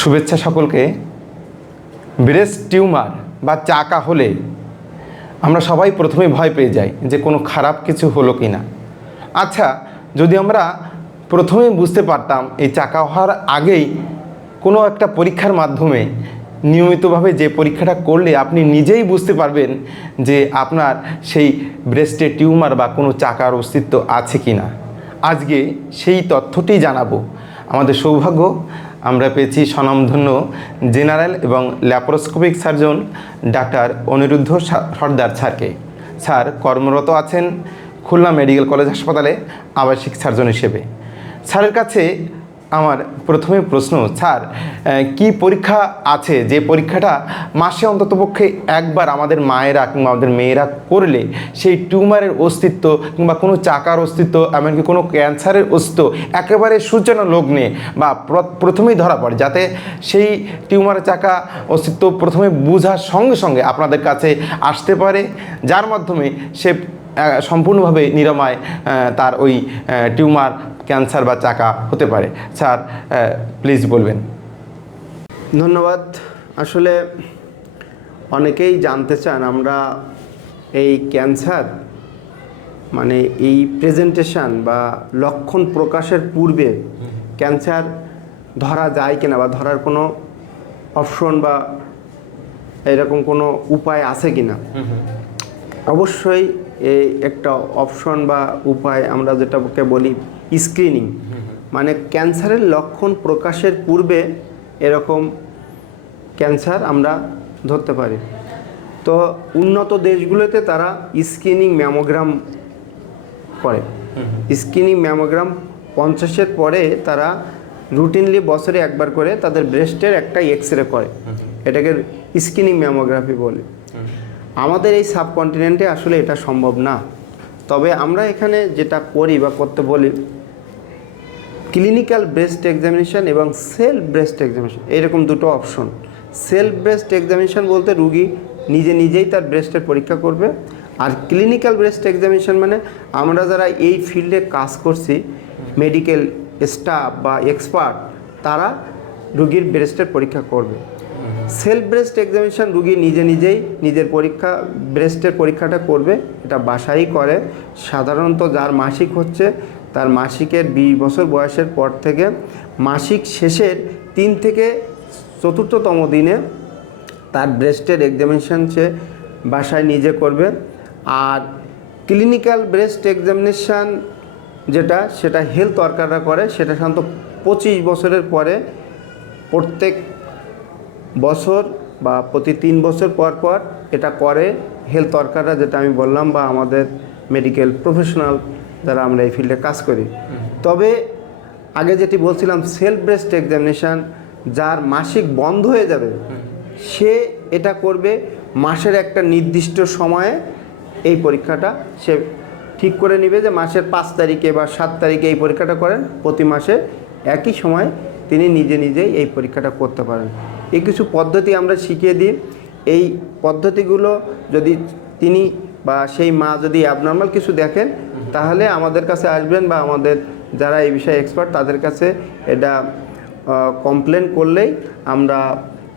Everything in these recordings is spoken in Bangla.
শুভেচ্ছা সকলকে। ব্রেস্ট টিউমার বা চাকা হলে আমরা সবাই প্রথমে ভয় পেয়ে যাই যে কোনো খারাপ কিছু হলো কি না আচ্ছা যদি আমরা প্রথমে বুঝতে পারতাম এই চাকা হওয়ার আগেই কোনো একটা পরীক্ষার মাধ্যমে নিয়মিতভাবে যে পরীক্ষাটা করলে আপনি নিজেই বুঝতে পারবেন যে আপনার সেই ব্রেস্টে টিউমার বা কোনো চাকার অস্তিত্ব আছে কি না আজকে সেই তথ্যটি জানাব। আমাদের সৌভাগ্য আমরা পেয়েছি স্বনামধন্য জেনারেল এবং laparoscopic surgeon doctor Aniruddha Sardar স্যারকে। স্যার কর্মরত আছেন খুলনা মেডিকেল কলেজ হাসপাতালে আবাসিক সার্জন হিসেবে। স্যারের কাছে আমার প্রথমে প্রশ্ন, স্যার কি পরীক্ষা আছে? যে পরীক্ষাটা মাসে অন্ততপক্ষে একবার আমাদের মায়েরা কিংবা আমাদের মেয়েরা করলে সেই টিউমারের অস্তিত্ব কিংবা কোনো চাকার অস্তিত্ব, এমনকি কোনো ক্যান্সারের অস্তিত্ব একেবারে সূচনা লগ্নে বা প্রথমেই ধরা পড়ে, যাতে সেই টিউমারের চাকা অস্তিত্ব প্রথমে বোঝার সঙ্গে সঙ্গে আপনাদের কাছে আসতে পারে, যার মাধ্যমে সে সম্পূর্ণভাবে নিরাময় তার ওই টিউমার ক্যান্সার বা চাকা হতে পারে। স্যার প্লিজ বলবেন। ধন্যবাদ। আসলে অনেকেই জানতে চান আমরা এই ক্যান্সার মানে এই প্রেজেন্টেশন বা লক্ষণ প্রকাশের পূর্বে ক্যান্সার ধরা যায় কিনা বা ধরার কোনো অপশন বা এরকম কোনো উপায় আছে কিনা? অবশ্যই এই একটা অপশন বা উপায় আমরা যেটাকে বলি স্ক্রিনিং। মানে ক্যান্সারের লক্ষণ প্রকাশের পূর্বে এরকম ক্যান্সার আমরা ধরতে পারি। তো উন্নত দেশগুলোতে তারা স্ক্রিনিং ম্যামোগ্রাম করে। স্ক্রিনিং ম্যামোগ্রাম পঞ্চাশের পরে তারা রুটিনলি বছরে একবার করে তাদের ব্রেস্টের একটা এক্স রে করে। এটাকে স্ক্রিনিং ম্যামোগ্রাফি বলে। আমাদের এই সাবকন্টিনেন্টে আসলে এটা সম্ভব না। তবে আমরা এখানে যেটা করি বা করতে বলি ক্লিনিক্যাল ব্রেস্ট এক্সামিনেশন এবং সেলফ ব্রেস্ট এক্সামিনেশন এরকম দুটো অপশন সেলফ ব্রেস্ট এক্সামিনেশন বলতে রুগী নিজে নিজেই তার ব্রেস্টের পরীক্ষা করবে। আর ক্লিনিক্যাল ব্রেস্ট এক্সামিনেশন মানে আমরা যারা এই ফিল্ডে কাজ করছি মেডিকেল স্টাফ বা এক্সপার্ট তারা রুগীর ব্রেস্টের পরীক্ষা করবে। সেলফ ব্রেস্ট এক্সামিনেশন রুগী নিজে নিজেই নিজের পরীক্ষা ব্রেস্টের পরীক্ষাটা করবে। এটা বাসাই করে। সাধারণত যার মাসিক হচ্ছে তার মাসিকের বিশ বছর বয়সের পর থেকে মাসিক শেষের তিন থেকে চতুর্থতম দিনে তার ব্রেস্টের এক্সামিনেশান সে বাসায় নিজে করবে। আর ক্লিনিক্যাল ব্রেস্ট এক্সামিনেশান যেটা, সেটা হেলথ ওয়ার্কাররা করে, সেটা সাধারণত পঁচিশ বছরের পরে প্রত্যেক বছর বা প্রতি তিন বছর পর পর এটা করে। হেলথ ওয়ার্কাররা যেটা আমি বললাম, বা আমাদের মেডিকেল প্রফেশনাল যারা আমরা এই ফিল্ডে কাজ করি। তবে আগে যেটি বলছিলাম সেলফ ব্রেস্ট এক্সামিনেশান যার মাসিক বন্ধ হয়ে যাবে, সে এটা করবে মাসের একটা নির্দিষ্ট সময়ে এই পরীক্ষাটা সে ঠিক করে নেবে যে মাসের পাঁচ তারিখে বা সাত তারিখে এই পরীক্ষাটা করেন। প্রতি মাসে একই সময় তিনি নিজে নিজেই এই পরীক্ষাটা করতে পারেন। এই কিছু পদ্ধতি আমরা শিখিয়ে দিই। এই পদ্ধতিগুলো যদি তিনি বা সেই মা যদি অ্যাবনর্মাল কিছু দেখেন তাহলে আমাদের কাছে আসবেন বা আমাদের যারা এই বিষয়ে এক্সপার্ট তাদের কাছে এটা কমপ্লেন করলেই আমরা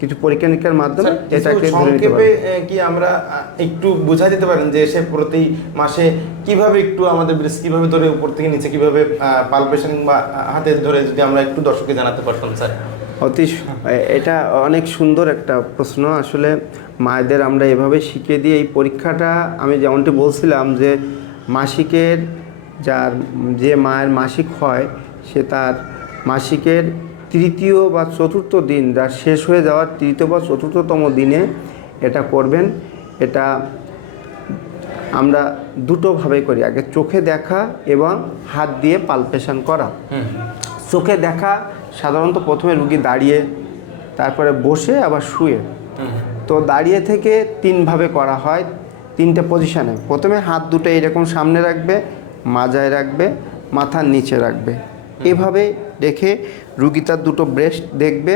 কিছু পরীক্ষা নিরীক্ষার মাধ্যমে এটাকে সংক্ষেপে কি আমরা একটু বোঝা দিতে পারেন যে সে প্রতি মাসে কীভাবে একটু আমাদের ব্রেস্ট কীভাবে ধরে উপর থেকে নিচে কীভাবে পালপেশন বা হাতে ধরে যদি আমরা একটু দর্শককে জানাতে পারতাম স্যার? অতি এটা অনেক সুন্দর একটা প্রশ্ন। আসলে মায়েদের আমরা এভাবে শিখিয়ে দিয়ে এই পরীক্ষাটা আমি যেমনটি বলছিলাম যে মাসিকের যার যে মায়ের মাসিক হয় সে তার মাসিকের তৃতীয় বা চতুর্থ দিন যার শেষ হয়ে যাওয়ার তৃতীয় বা চতুর্থতম দিনে এটা করবেন। এটা আমরা দুটোভাবে করি আগে চোখে দেখা এবং হাত দিয়ে পালপেশন করা। চোখে দেখা সাধারণত প্রথমে রুগী দাঁড়িয়ে তারপরে বসে আবার শুয়ে। তো দাঁড়িয়ে থেকে তিনভাবে করা হয়। তিনটে পজিশানে প্রথমে হাত দুটো এরকম সামনে রাখবে মাজায় রাখবে মাথার নিচে রাখবে। এভাবে রেখে রুগী তার দুটো ব্রেস্ট দেখবে।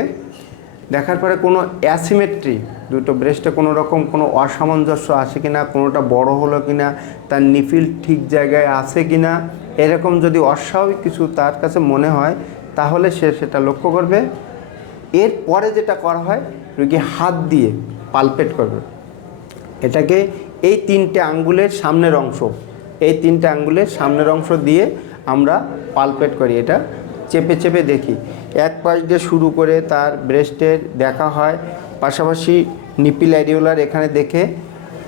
দেখার পরে কোনো অ্যাসিমেট্রি দুটো ব্রেস্টে কোনো রকম কোনো অসামঞ্জস্য আছে কিনা কোনোটা বড় হলো কিনা তার নিফিল ঠিক জায়গায় আছে কিনা এরকম যদি অস্বাভাবিক কিছু তার কাছে মনে হয় তাহলে সে সেটা লক্ষ্য করবে। এরপরে যেটা করা হয় রুগী হাত দিয়ে পালপেট করবে। এটাকে এই তিনটে আঙ্গুলের সামনের অংশ, এই তিনটে আঙ্গুলের সামনের অংশ দিয়ে আমরা পালপেট করি, এটা চেপে চেপে দেখি। এক পাশ দিয়ে শুরু করে তার ব্রেস্টের দেখা হয়, পাশাপাশি নিপিল অ্যারিওলার এখানে দেখে,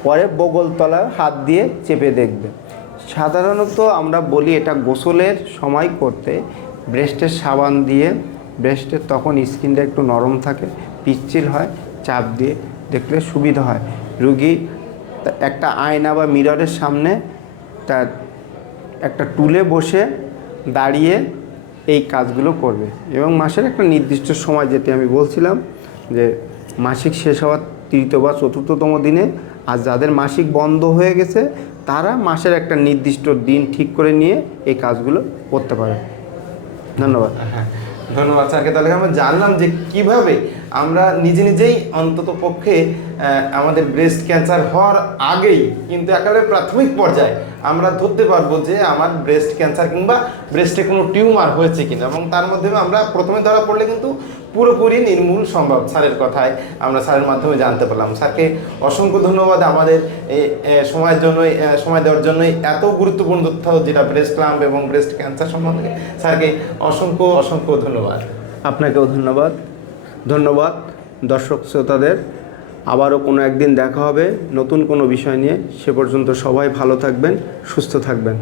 পরে বগলতলা হাত দিয়ে চেপে দেখবে। সাধারণত আমরা বলি এটা গোসলের সময় করতে, ব্রেস্টের সাবান দিয়ে ব্রেস্টের তখন স্কিনটা একটু নরম থাকে, পিচ্ছিল হয়, চাপ দিয়ে দেখলে সুবিধা হয়। রুগী একটা আয়না বা মিররের সামনে তার একটা টুলে বসে দাঁড়িয়ে এই কাজগুলো করবে। এবং মাসের একটা নির্দিষ্ট সময় যেটি আমি বলছিলাম যে মাসিক শেষ হওয়ার তৃতীয় বা চতুর্থতম দিনে আর যাদের মাসিক বন্ধ হয়ে গেছে, তারা মাসের একটা নির্দিষ্ট দিন ঠিক করে নিয়ে এই কাজগুলো করতে পারে। ধন্যবাদ। হ্যাঁ ধন্যবাদ স্যারকে। তাহলে আমরা জানলাম যে কীভাবে আমরা নিজে নিজেই অন্তত পক্ষে আমাদের ব্রেস্ট ক্যান্সার হওয়ার আগেই কিন্তু একেবারে প্রাথমিক পর্যায়ে আমরা ধরতে পারব যে আমার ব্রেস্ট ক্যান্সার কিংবা ব্রেস্টে কোনো টিউমার হয়েছে কিনা এবং তার মাধ্যমে আমরা প্রথমে ধরা পড়লে কিন্তু পুরোপুরি নির্মূল সম্ভব স্যারের কথায় আমরা স্যারের মাধ্যমে জানতে পারলাম। স্যারকে অসংখ্য ধন্যবাদ আমাদের সময়ের জন্যই সময় দেওয়ার জন্যই এত গুরুত্বপূর্ণ তথ্য যেটা ব্রেস্ট ক্লাম্প এবং ব্রেস্ট ক্যান্সার সম্বন্ধে স্যারকে অসংখ্য অসংখ্য ধন্যবাদ। আপনাকেও ধন্যবাদ। ধন্যবাদ দর্শক শ্রোতাদের। আবারও কোনো একদিন দেখা হবে, নতুন কোনো বিষয় নিয়ে। সে পর্যন্ত সবাই ভালো থাকবেন, সুস্থ থাকবেন।